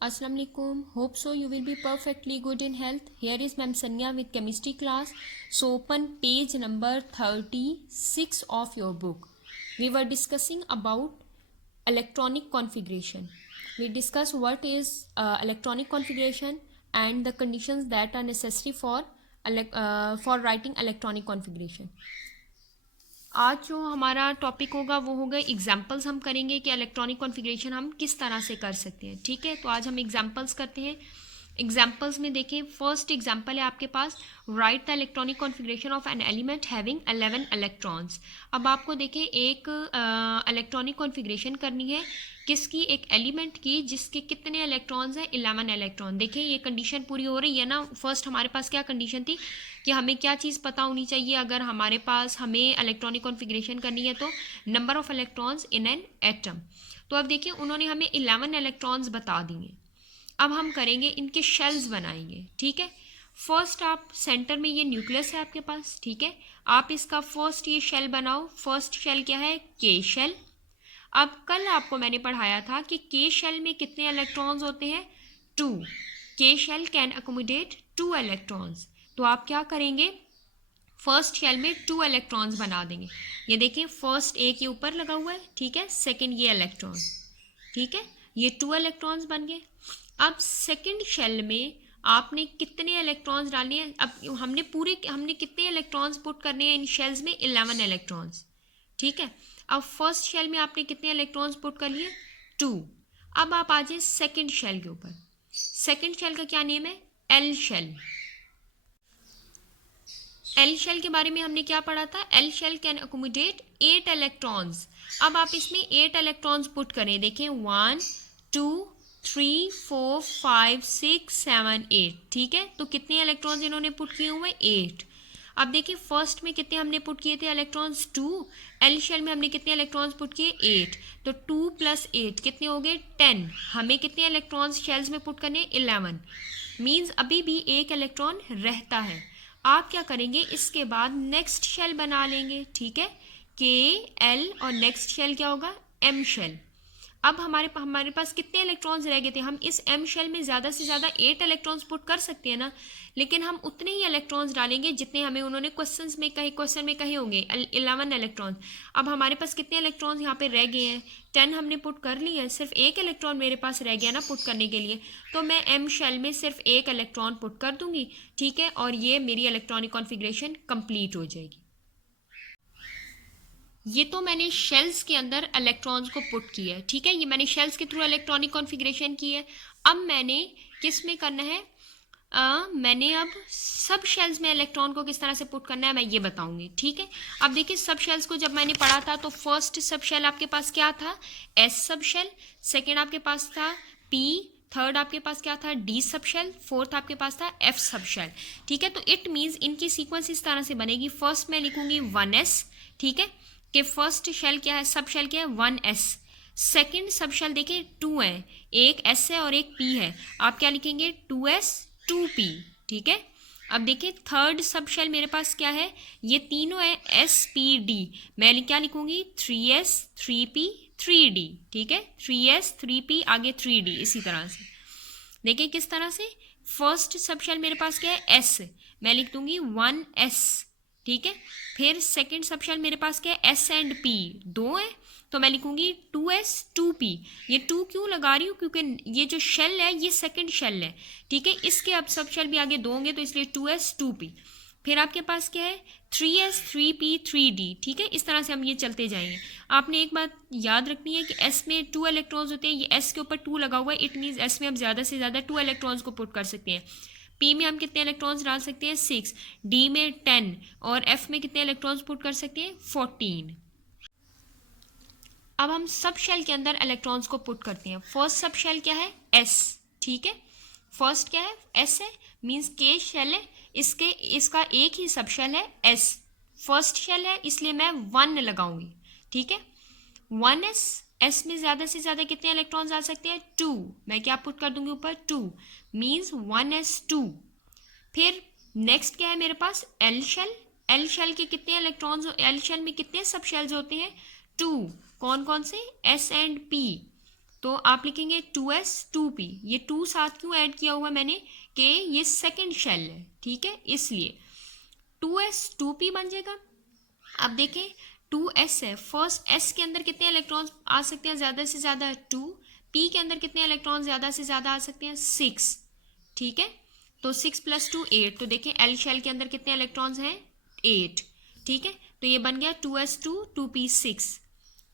Assalamu alaikum. Hope so you will be perfectly good in health. Here is Ma'am Sanya with chemistry class. So open page number 36 of your book. We were discussing about electronic configuration. We discussed what is electronic configuration and the conditions that are necessary for writing electronic configuration. आज जो हमारा topic होगा वो होगा examples हम करेंगे कि electronic configuration हम किस तरह से कर सकते हैं। ठीक है, तो आज हम एग्जाम्पल्स करते हैं। एग्जाम्पल्स में देखें, फर्स्ट एग्जाम्पल है आपके पास, write the electronic configuration of an element having 11 electrons. अब आपको देखें एक इलेक्ट्रॉनिक कॉन्फ़िगरेशन करनी है किसकी, एक एलिमेंट की जिसके कितने इलेक्ट्रॉन्स हैं, 11 इलेक्ट्रॉन। देखिए ये कंडीशन पूरी हो रही है ना। फर्स्ट हमारे पास क्या कंडीशन थी कि हमें क्या चीज़ पता होनी चाहिए अगर हमारे पास हमें इलेक्ट्रॉनिक कॉन्फ़िगरेशन करनी है, तो number of electrons in an atom. तो अब देखिए उन्होंने हमें 11 इलेक्ट्रॉन्स बता दिए। अब हम करेंगे इनके शेल्स बनाएंगे। ठीक है, फर्स्ट आप सेंटर में ये न्यूक्लियस है आपके पास। ठीक है, आप इसका फर्स्ट ये शेल बनाओ। फर्स्ट शेल क्या है, के शेल। अब कल आपको मैंने पढ़ाया था कि के शेल में कितने इलेक्ट्रॉन्स होते हैं, 2। के शेल कैन अकोमोडेट 2 इलेक्ट्रॉन्स। तो आप क्या करेंगे, फर्स्ट शेल में 2 इलेक्ट्रॉन्स बना देंगे। ये देखिए फर्स्ट एक ये ऊपर लगा हुआ है, ठीक है, सेकंड ये इलेक्ट्रॉन, ठीक है, ये 2 इलेक्ट्रॉन्स बन गए। अब सेकंड शेल में आपने कितने इलेक्ट्रॉन्स डालने हैं, अब हमने कितने इलेक्ट्रॉन्स पुट करने हैं इन शेल्स में, 11 इलेक्ट्रॉन्स। ठीक है, अब फर्स्ट शेल में आपने कितने इलेक्ट्रॉन्स पुट कर लिए, 2। अब आप आ जाए सेकेंड शेल के ऊपर। सेकेंड शेल का क्या नेम है, एल शेल। एल शेल के बारे में हमने क्या पढ़ा था, L shell can accommodate 8 electrons. अब आप इसमें 8 इलेक्ट्रॉन्स पुट करें। देखें 1 2 3 4 5 6 7 8। ठीक है, तो कितने इलेक्ट्रॉन्स इन्होंने पुट किए हुए, 8। अब देखिए फर्स्ट में कितने हमने पुट किए थे इलेक्ट्रॉन्स, 2। एल शेल में हमने कितने इलेक्ट्रॉन्स पुट किए, 8। तो 2 + 8 कितने हो गए, 10। हमें कितने इलेक्ट्रॉन्स शेल्स में पुट करने, 11। मीन्स अभी भी एक इलेक्ट्रॉन रहता है। आप क्या करेंगे, इसके बाद नेक्स्ट शेल बना लेंगे। ठीक है, के एल और नेक्स्ट शेल क्या होगा, एम शेल। अब हमारे पास कितने इलेक्ट्रॉन्स रह गए थे, हम इस एम शेल में ज़्यादा से ज़्यादा 8 इलेक्ट्रॉन्स पुट कर सकते हैं ना, लेकिन हम उतने ही इलेक्ट्रॉन्स डालेंगे जितने हमें उन्होंने क्वेश्चन में कहे होंगे, 11 इलेक्ट्रॉन्स। अब हमारे पास कितने इलेक्ट्रॉन्स यहाँ पे रह गए हैं, 10 हमने पुट कर लिए हैं, सिर्फ एक इलेक्ट्रॉन मेरे पास रह गया ना पुट करने के लिए, तो मैं एम शेल में सिर्फ एक इलेक्ट्रॉन पुट कर दूंगी। ठीक है, और ये मेरी इलेक्ट्रॉनिक कॉन्फ़िगरेशन कंप्लीट हो जाएगी। ये तो मैंने शेल्स के अंदर इलेक्ट्रॉन्स को पुट किया है। ठीक है, ये मैंने शेल्स के थ्रू इलेक्ट्रॉनिक कॉन्फ़िगरेशन की है। अब मैंने किस में करना है, मैंने अब सब शेल्स में इलेक्ट्रॉन को किस तरह से पुट करना है मैं ये बताऊंगी। ठीक है, अब देखिए सब शेल्स को जब मैंने पढ़ा था तो फर्स्ट सब शेल आपके पास क्या था, एस सब शेल। सेकेंड आपके पास था पी। थर्ड आपके पास क्या था, डी सब शेल। फोर्थ आपके पास था एफ सब शेल। ठीक है, तो इट मीन्स इनकी सीक्वेंस इस तरह से बनेगी। फर्स्ट मैं लिखूंगी 1s। ठीक है, कि फर्स्ट शेल क्या है, सब शेल क्या है, 1s। सेकेंड सब शेल देखिए 2 है, एक s है और एक p है। आप क्या लिखेंगे, 2s 2p। ठीक है, अब देखिए थर्ड सब शेल मेरे पास क्या है, ये तीनों है spd। मैं क्या लिखूंगी, 3s 3p 3d। ठीक है, 3s 3p आगे 3d। इसी तरह से देखिए किस तरह से, फर्स्ट सब शेल मेरे पास क्या है, s, मैं लिख दूंगी 1s। ठीक है, फिर सेकेंड सब शेल मेरे पास क्या है, s एंड p 2 है, तो मैं लिखूंगी 2s 2p। ये 2 क्यों लगा रही हूँ, क्योंकि ये जो शेल है ये सेकेंड शेल है। ठीक है, इसके अब सब शेल भी आगे 2 होंगे, तो इसलिए 2s 2p। फिर आपके पास क्या है, 3s 3p 3d। ठीक है, इस तरह से हम ये चलते जाएंगे। आपने एक बात याद रखनी है कि s में 2 इलेक्ट्रॉन्स होते हैं, ये s के ऊपर 2 लगा हुआ है, इट मीन्स s में हम ज़्यादा से ज़्यादा 2 इलेक्ट्रॉन्स को पुट कर सकते हैं। P में हम कितने इलेक्ट्रॉन्स डाल सकते हैं, 6। D में 10 और F में कितने इलेक्ट्रॉन्स पुट कर सकते हैं, 14। अब हम सब शेल के अंदर इलेक्ट्रॉन्स को पुट करते हैं। फर्स्ट सब शेल क्या है, S। ठीक है, फर्स्ट क्या है, S है, मीन्स K शेल है, इसका एक ही सब शेल है S। फर्स्ट शेल है इसलिए मैं 1 लगाऊंगी। ठीक है, 1s, S में ज़्यादा से ज़्यादा कितने इलेक्ट्रॉन्स आ सकते हैं, 2। मैं क्या पुट कर दूंगी ऊपर, 2, मीन्स 1s2। फिर नेक्स्ट क्या है मेरे पास, L शेल। L शेल के कितने इलेक्ट्रॉन्स, L शेल में कितने सब शेल्स होते हैं, 2। कौन कौन से, S एंड P। तो आप लिखेंगे 2s 2p। ये 2 साथ क्यों ऐड किया हुआ मैंने कि ये सेकंड शेल है, ठीक है, इसलिए 2s 2p बन जाएगा। अब देखें 2s है, फर्स्ट s के अंदर कितने इलेक्ट्रॉन्स आ सकते हैं ज़्यादा से ज़्यादा 2, p के अंदर कितने इलेक्ट्रॉन ज़्यादा से ज़्यादा आ सकते हैं 6, ठीक है। तो 6 + 2 8। तो देखें एल शेल के अंदर कितने इलेक्ट्रॉन्स हैं 8, ठीक है। तो ये बन गया 2s 2 2p 6।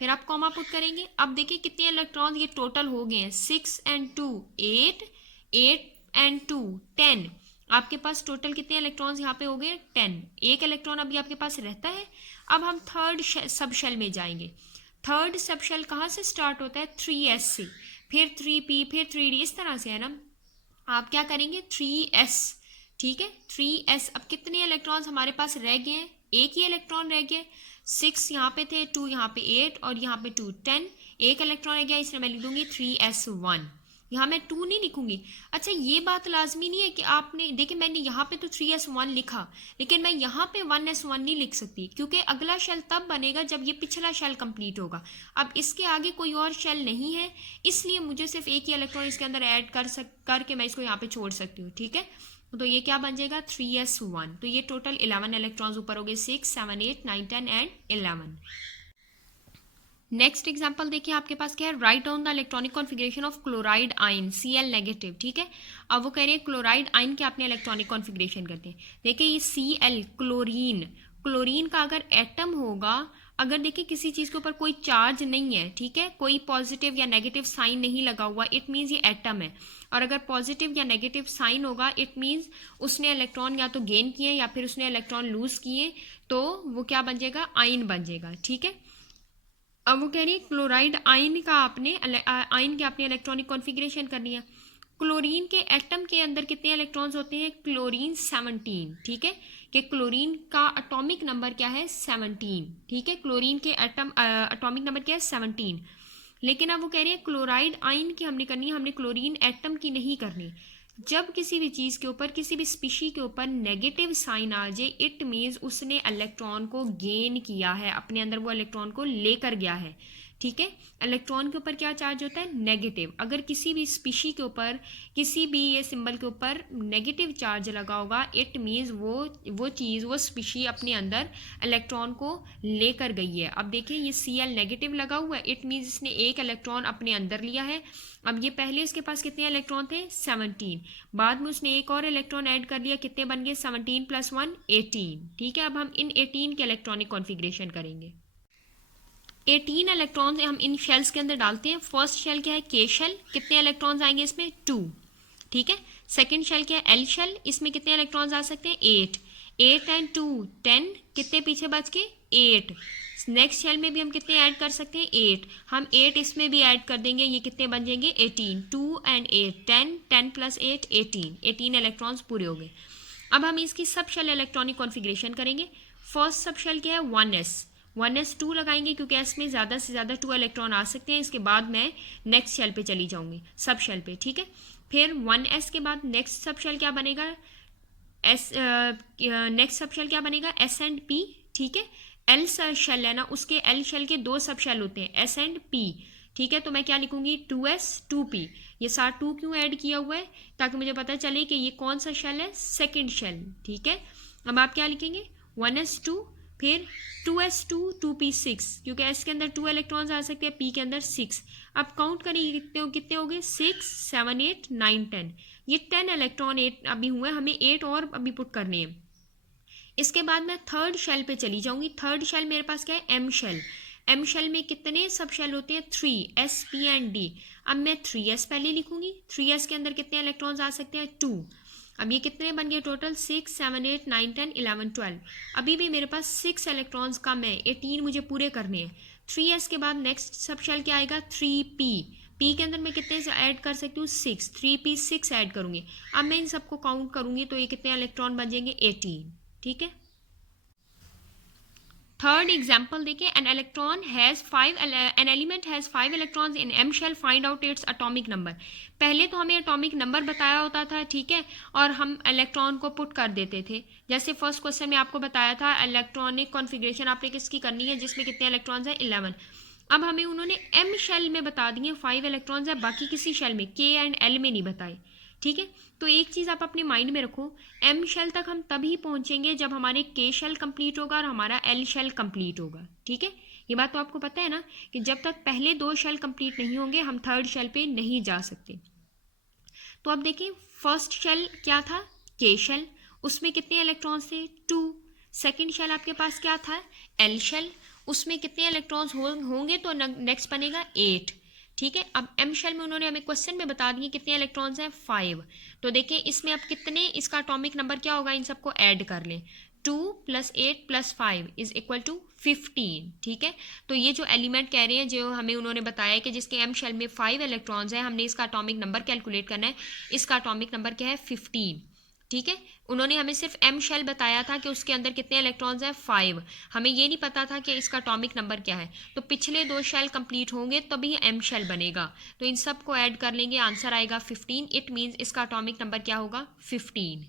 फिर आप कॉमा पुट करेंगे। अब देखिए कितने इलेक्ट्रॉन्स ये टोटल हो गए हैं 6 and 2 8, 8 and 2 10। आपके पास टोटल कितने इलेक्ट्रॉन्स यहाँ पे हो गए 10। एक इलेक्ट्रॉन अभी आपके पास रहता है। अब हम थर्ड सब शेल में जाएंगे। थर्ड सब शेल कहाँ से स्टार्ट होता है 3s से, फिर 3p, फिर 3d, इस तरह से है ना। आप क्या करेंगे 3s, ठीक है 3s। अब कितने इलेक्ट्रॉन्स हमारे पास रह गए हैं, एक ही इलेक्ट्रॉन रह गया, 6 यहाँ पे थे, 2 यहाँ पे 8 और यहाँ पे 2 10। एक इलेक्ट्रॉन रह गया, इसलिए मैं लिख दूंगी 3s1। यहाँ मैं 2 नहीं लिखूंगी। अच्छा ये बात लाजमी नहीं है कि आपने देखिए मैंने यहाँ पे तो 3s1 लिखा, लेकिन मैं यहाँ पे 1s1 नहीं लिख सकती, क्योंकि अगला शेल तब बनेगा जब ये पिछला शेल कंप्लीट होगा। अब इसके आगे कोई और शेल नहीं है, इसलिए मुझे सिर्फ एक ही इलेक्ट्रॉन इसके अंदर ऐड करके मैं इसको यहाँ पे छोड़ सकती हूँ, ठीक है। तो ये क्या बन जाएगा 3s1। तो ये टोटल 11 इलेक्ट्रॉन्स ऊपर हो गए, 6 7 8 9 10 एंड 11। नेक्स्ट एग्जांपल देखिए आपके पास क्या है, write down the electronic configuration of chloride ion Cl negative, ठीक है। अब वो कह रहे हैं क्लोराइड आयन के अपने इलेक्ट्रॉनिक कॉन्फ़िगरेशन करते हैं। देखिए ये Cl क्लोरीन, क्लोरीन का अगर एटम होगा, अगर देखिए किसी चीज़ के ऊपर कोई चार्ज नहीं है, ठीक है, कोई पॉजिटिव या नेगेटिव साइन नहीं लगा हुआ, इट मीन्स ये एटम है। और अगर पॉजिटिव या नेगेटिव साइन होगा, इट मीन्स उसने इलेक्ट्रॉन या तो गेन किए या फिर उसने इलेक्ट्रॉन लूज किए, तो वो क्या बन जाएगा आयन बन जाएगा, ठीक है। अब वो कह रही है क्लोराइड आयन का आपने आयन के अपने इलेक्ट्रॉनिक कॉन्फ़िगरेशन करनी है। क्लोरीन के एटम के अंदर कितने इलेक्ट्रॉन्स होते हैं, क्लोरीन 17, ठीक है, कि क्लोरीन का एटॉमिक नंबर क्या है 17, ठीक है। क्लोरीन के एटॉमिक नंबर क्या है 17। लेकिन अब वो कह रहे हैं क्लोराइड आयन की हमने करनी है, हमने क्लोरीन एटम की नहीं करनी। जब किसी भी चीज़ के ऊपर, किसी भी स्पीशी के ऊपर नेगेटिव साइन आ जाए, इट मीन्स उसने इलेक्ट्रॉन को गेन किया है, अपने अंदर वो इलेक्ट्रॉन को लेकर गया है, ठीक है। इलेक्ट्रॉन के ऊपर क्या चार्ज होता है नेगेटिव। अगर किसी भी स्पीशी के ऊपर, किसी भी ये सिंबल के ऊपर नेगेटिव चार्ज लगा होगा, इट मीन्स वो चीज़, वो स्पीशी अपने अंदर इलेक्ट्रॉन को लेकर गई है। अब देखिए ये Cl नेगेटिव लगा हुआ है, इट मीन्स इसने एक इलेक्ट्रॉन अपने अंदर लिया है। अब ये पहले इसके पास कितने इलेक्ट्रॉन थे 17, बाद में उसने एक और इलेक्ट्रॉन ऐड कर लिया, कितने बन गए 17 + 1 18, ठीक है। अब हम इन 18 के इलेक्ट्रॉनिक कॉन्फ़िगरेशन करेंगे। 18 इलेक्ट्रॉन्स हम इन शेल्स के अंदर डालते हैं। फर्स्ट शेल क्या है के शेल, कितने इलेक्ट्रॉन्स आएंगे इसमें 2, ठीक है। सेकंड शेल क्या है एल शेल, इसमें कितने इलेक्ट्रॉन्स आ सकते हैं 8, 8 and 2 10, कितने पीछे बच के 8। नेक्स्ट शेल में भी हम कितने ऐड कर सकते हैं 8, हम 8 इसमें भी ऐड कर देंगे, ये कितने बन जाएंगे 18, 2 and 8 10, 10 + 8 18, 18 इलेक्ट्रॉन्स पूरे हो गए। अब हम इसकी सब शेल इलेक्ट्रॉनिक कॉन्फ़िगरेशन करेंगे। फर्स्ट सब शेल क्या है 1s 2 लगाएंगे, क्योंकि s में ज़्यादा से ज़्यादा 2 इलेक्ट्रॉन आ सकते हैं। इसके बाद मैं नेक्स्ट शेल पे चली जाऊंगी, सब शेल पे, ठीक है। फिर 1s के बाद नेक्स्ट सब शेल क्या बनेगा नेक्स्ट सब शेल क्या बनेगा s and p, ठीक है। एल शेल है ना, उसके एल शेल के 2 सब शेल होते हैं s and p, ठीक है। तो मैं क्या लिखूंगी 2s 2p। ये सारा 2 क्यों ऐड किया हुआ है, ताकि मुझे पता चले कि ये कौन सा शेल है सेकेंड शेल, ठीक है। अब आप क्या लिखेंगे 1s2, फिर 2s2 2p6, क्योंकि s के अंदर 2 इलेक्ट्रॉन्स आ सकते हैं, p के अंदर 6। अब काउंट करेंगे कितने हो गए 6 7 8 9 10, ये 10 इलेक्ट्रॉन 8 अभी हुए, हमें 8 और अभी पुट करने हैं। इसके बाद मैं थर्ड शेल पे चली जाऊंगी। थर्ड शेल मेरे पास क्या है एम शेल। एम शेल में कितने सब शेल होते हैं 3, s p and d। अब मैं 3s पहले लिखूंगी, 3s के अंदर कितने इलेक्ट्रॉन्स आ सकते हैं 2। अब ये कितने बन गए टोटल 6 7 8 9 10 11 12। अभी भी मेरे पास 6 इलेक्ट्रॉन्स कम है, 18 मुझे पूरे करने हैं। 3s के बाद नेक्स्ट सब शेल क्या आएगा 3p। p के अंदर मैं कितने ऐड कर सकती हूँ 6, 3p 6 ऐड करूंगी। अब मैं इन सबको काउंट करूंगी तो ये कितने इलेक्ट्रॉन बन जाएंगे 18, ठीक है। थर्ड एग्जाम्पल देखिए, an element has 5 electrons in M shell, find out its atomic number. पहले तो हमें एटॉमिक नंबर बताया होता था, ठीक है, और हम इलेक्ट्रॉन को पुट कर देते थे। जैसे फर्स्ट क्वेश्चन में आपको बताया था इलेक्ट्रॉनिक कॉन्फ़िगरेशन आपने किसकी करनी है जिसमें कितने इलेक्ट्रॉन्स हैं 11। अब हमें उन्होंने एम शेल में बता दिए 5 इलेक्ट्रॉन्स है, बाकी किसी शेल में के एंड एल में नहीं बताए, ठीक है। तो एक चीज़ आप अपने माइंड में रखो, एम शेल तक हम तभी पहुंचेंगे जब हमारे के शेल कंप्लीट होगा और हमारा एल शेल कंप्लीट होगा, ठीक है। ये बात तो आपको पता है ना कि जब तक पहले 2 शेल कंप्लीट नहीं होंगे हम थर्ड शेल पे नहीं जा सकते। तो अब देखिए फर्स्ट शेल क्या था, के शेल, उसमें कितने इलेक्ट्रॉन्स थे 2। सेकेंड शेल आपके पास क्या था, एल शेल, उसमें कितने इलेक्ट्रॉन्स होंगे तो नेक्स्ट बनेगा 8, ठीक है। अब एम शेल में उन्होंने हमें क्वेश्चन में बता दिए कितने इलेक्ट्रॉन्स हैं 5। तो देखिए इसमें अब कितने, इसका एटॉमिक नंबर क्या होगा, इन सबको ऐड कर लें, 2 + 8 + 5 = 15, ठीक है। तो ये जो एलिमेंट कह रहे हैं, जो हमें उन्होंने बताया कि जिसके एम शेल में 5 इलेक्ट्रॉन्स हैं, हमने इसका एटॉमिक नंबर कैलकुलेट करना है, इसका एटॉमिक नंबर क्या है 15, ठीक है। उन्होंने हमें सिर्फ एम शेल बताया था कि उसके अंदर कितने इलेक्ट्रॉन्स हैं 5, हमें ये नहीं पता था कि इसका एटॉमिक नंबर क्या है। तो पिछले 2 शेल कंप्लीट होंगे तभी एम शेल बनेगा, तो इन सब को ऐड कर लेंगे, आंसर आएगा 15। इट मीन्स इसका एटॉमिक नंबर क्या होगा 15।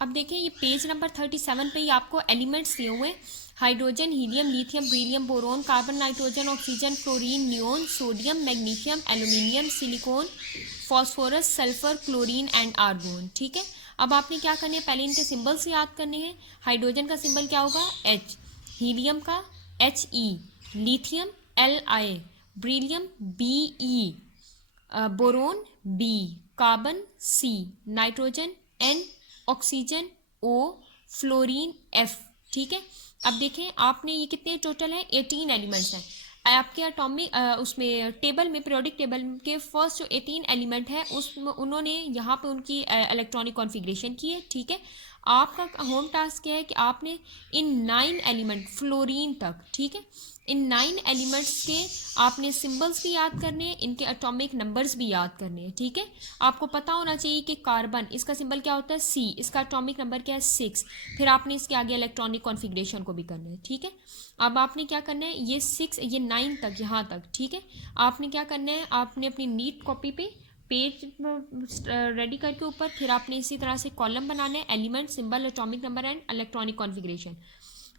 अब देखिए ये पेज नंबर 37 पे ही आपको एलिमेंट्स दिए हुए हैं, hydrogen, helium, lithium, beryllium, boron, carbon, nitrogen, oxygen, fluorine, neon, sodium, magnesium, aluminium, silicon, phosphorus, sulphur, chlorine and argon, ठीक है। अब आपने क्या करने हैं, पहले इनके सिंबल्स याद करने हैं। हाइड्रोजन का सिंबल क्या होगा H, हीलियम का HE, lithium Li, beryllium Be, boron B, carbon C, nitrogen N, oxygen O, fluorine F, ठीक है। अब देखें आपने ये कितने टोटल हैं 18 एलिमेंट्स हैं आपके एटॉमिक उसमें टेबल में, पीरियोडिक टेबल के फर्स्ट जो 18 एलिमेंट है उसमें उन्होंने यहाँ पे उनकी इलेक्ट्रॉनिक कॉन्फ़िगरेशन की है, ठीक है। आपका होम टास्क क्या है कि आपने इन 9 एलिमेंट फ्लोरीन तक, ठीक है, इन 9 एलिमेंट्स के आपने सिंबल्स भी याद करने हैं, इनके एटॉमिक नंबर्स भी याद करने हैं, ठीक है। आपको पता होना चाहिए कि कार्बन, इसका सिंबल क्या होता है C, इसका एटॉमिक नंबर क्या है 6। फिर आपने इसके आगे इलेक्ट्रॉनिक कॉन्फ़िगरेशन को भी करना है, ठीक है। अब आपने क्या करना है, ये 6 ये 9 तक, यहाँ तक, ठीक है। आपने क्या करना है, आपने अपनी नीट कॉपी पे पेज रेडी करके ऊपर फिर आपने इसी तरह से कॉलम बनाना है, element, symbol, atomic number and electronic configuration,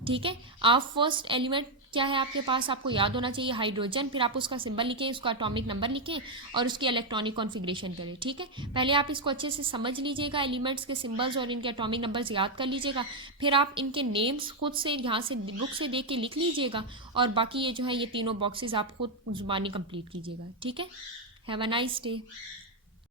ठीक है। आप फर्स्ट एलिमेंट क्या है आपके पास, आपको याद होना चाहिए हाइड्रोजन, फिर आप उसका सिंबल लिखें, उसका एटॉमिक नंबर लिखें और उसकी इलेक्ट्रॉनिक कॉन्फ़िगरेशन करें, ठीक है। पहले आप इसको अच्छे से समझ लीजिएगा, एलिमेंट्स के सिंबल्स और इनके एटॉमिक नंबर्स याद कर लीजिएगा, फिर आप इनके नेम्स खुद से यहाँ से बुक से देख के लिख लीजिएगा और बाकी ये जो है ये तीनों बॉक्सेस आप खुद जुबानी कंप्लीट कीजिएगा, ठीक है। Have a nice day.